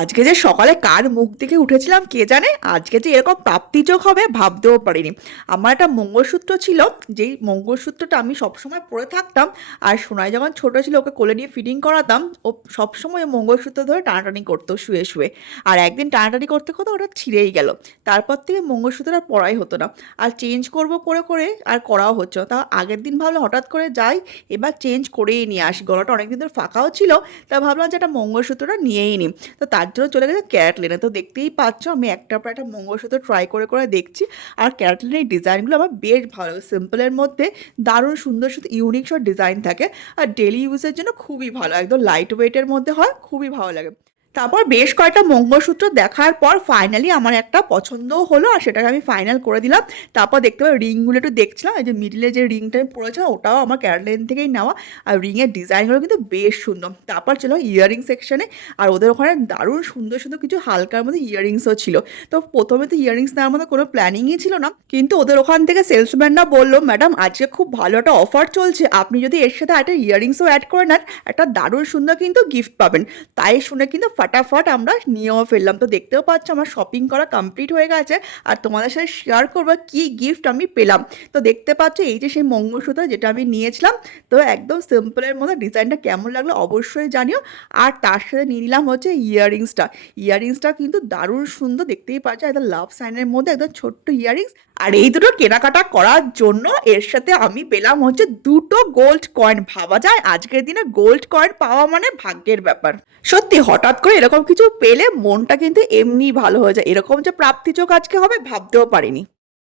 আজকে যে সকালে কার মুখ দেখে উঠেছিলাম কে জানে, আজকে যে এরকম প্রাপ্তিযোগ হবে ভাবতেও পারিনি। আমার একটা মঙ্গলসূত্র ছিল, যেই মঙ্গলসূত্রটা আমি সবসময় পরে থাকতাম। আর সোনাই যখন ছোট ছিল ওকে কোলে নিয়ে ফিটিং করাতাম, ও সবসময় ওই মঙ্গলসূত্র ধরে টানাটানি করতো শুয়ে শুয়ে। আর একদিন টানাটানি করতে করতে ওটা ছিঁড়েই গেল। তারপর থেকে মঙ্গলসূত্র আর পরাই হতো না। আর চেঞ্জ করব করে করে আর করাও হচ্ছে না। তা আগের দিন ভাবলাম হঠাৎ করে যাই, এবার চেঞ্জ করেই নিয়ে আসি, গলাটা অনেকদিন ধরে ফাঁকাও ছিল। তা ভাবলাম যে একটা মঙ্গলসূত্রটা নিয়েই নিই। তো তার জন্য চলে গেছে ক্যারাটলিনে। তো দেখতেই পাচ্ছ আমি একটার পর একটা মঙ্গলসূত্র ট্রাই করে করে দেখছি। আর ক্যারাটলিনের এই ডিজাইনগুলো আমার বেশ ভালো লাগে, সিম্পলের মধ্যে দারুণ সুন্দর সুন্দর ইউনিক সব ডিজাইন থাকে। আর ডেলি ইউজের জন্য খুবই ভালো, একদম লাইট ওয়েটের মধ্যে হয়, খুবই ভালো লাগে। তারপর বেশ কয়েকটা মঙ্গলসূত্র দেখার পর ফাইনালি আমার একটা পছন্দও হলো, আর সেটাকে আমি ফাইনাল করে দিলাম। তারপর দেখতে পাই রিংগুলো একটু দেখছিলাম, এই যে মিডলে যে রিংটা আমি পরেছিলাম ওটাও আমার ক্যারাটলিন থেকেই নেওয়া। আর রিংয়ের ডিজাইনগুলো কিন্তু বেশ সুন্দর। তারপর ছিল ইয়ারিং সেকশনে। আর ওদের ওখানে দারুণ সুন্দর সুন্দর কিছু হালকার মধ্যে ইয়ারিংসও ছিল। তো প্রথমে তো ইয়ারিংস নেওয়ার মতো কোনো প্ল্যানিংই ছিল না, কিন্তু ওদের ওখান থেকে সেলসম্যানরা বললো, ম্যাডাম আজকে খুব ভালো একটা অফার চলছে, আপনি যদি এর সাথে একটা ইয়ারিংসও অ্যাড করে নেন একটা দারুণ সুন্দর কিন্তু গিফট পাবেন। তাই শুনে কিন্তু ফাটাফাট আমরা নিয়েও ফেললাম। তো দেখতেও পাচ্ছ আমার শপিং করা কমপ্লিট হয়ে গেছে। আর তোমাদের সাথে শেয়ার করবো কি গিফট আমি পেলাম। তো দেখতে পাচ্ছ এই যে সেই মঙ্গলসূত্র যেটা আমি নিয়েছিলাম। তো একদম সিম্পলের মধ্যে ডিজাইনটা কেমন লাগলো অবশ্যই জানিও। আর তার সাথে নিয়ে নিলাম হচ্ছে ইয়ারিংসটা। ইয়ারিংসটা কিন্তু দারুণ সুন্দর, দেখতেই পাচ্ছ একদম লাভ সাইনের মধ্যে একদম ছোট্ট ইয়ারিংস। আর এই দুটো কেনাকাটা করার জন্য এর সাথে আমি পেলাম হচ্ছে দুটো গোল্ড কয়েন। ভাবা যায় আজকের দিনে গোল্ড কয়েন পাওয়া মানে ভাগ্যের ব্যাপার। সত্যি হঠাৎ করে এরকম কিছু পেলে মনটা কিন্তু এমনি ভালো হয়ে যায়। এরকম যে প্রাপ্তিযোগ আজকে হবে ভাবতেও পারিনি।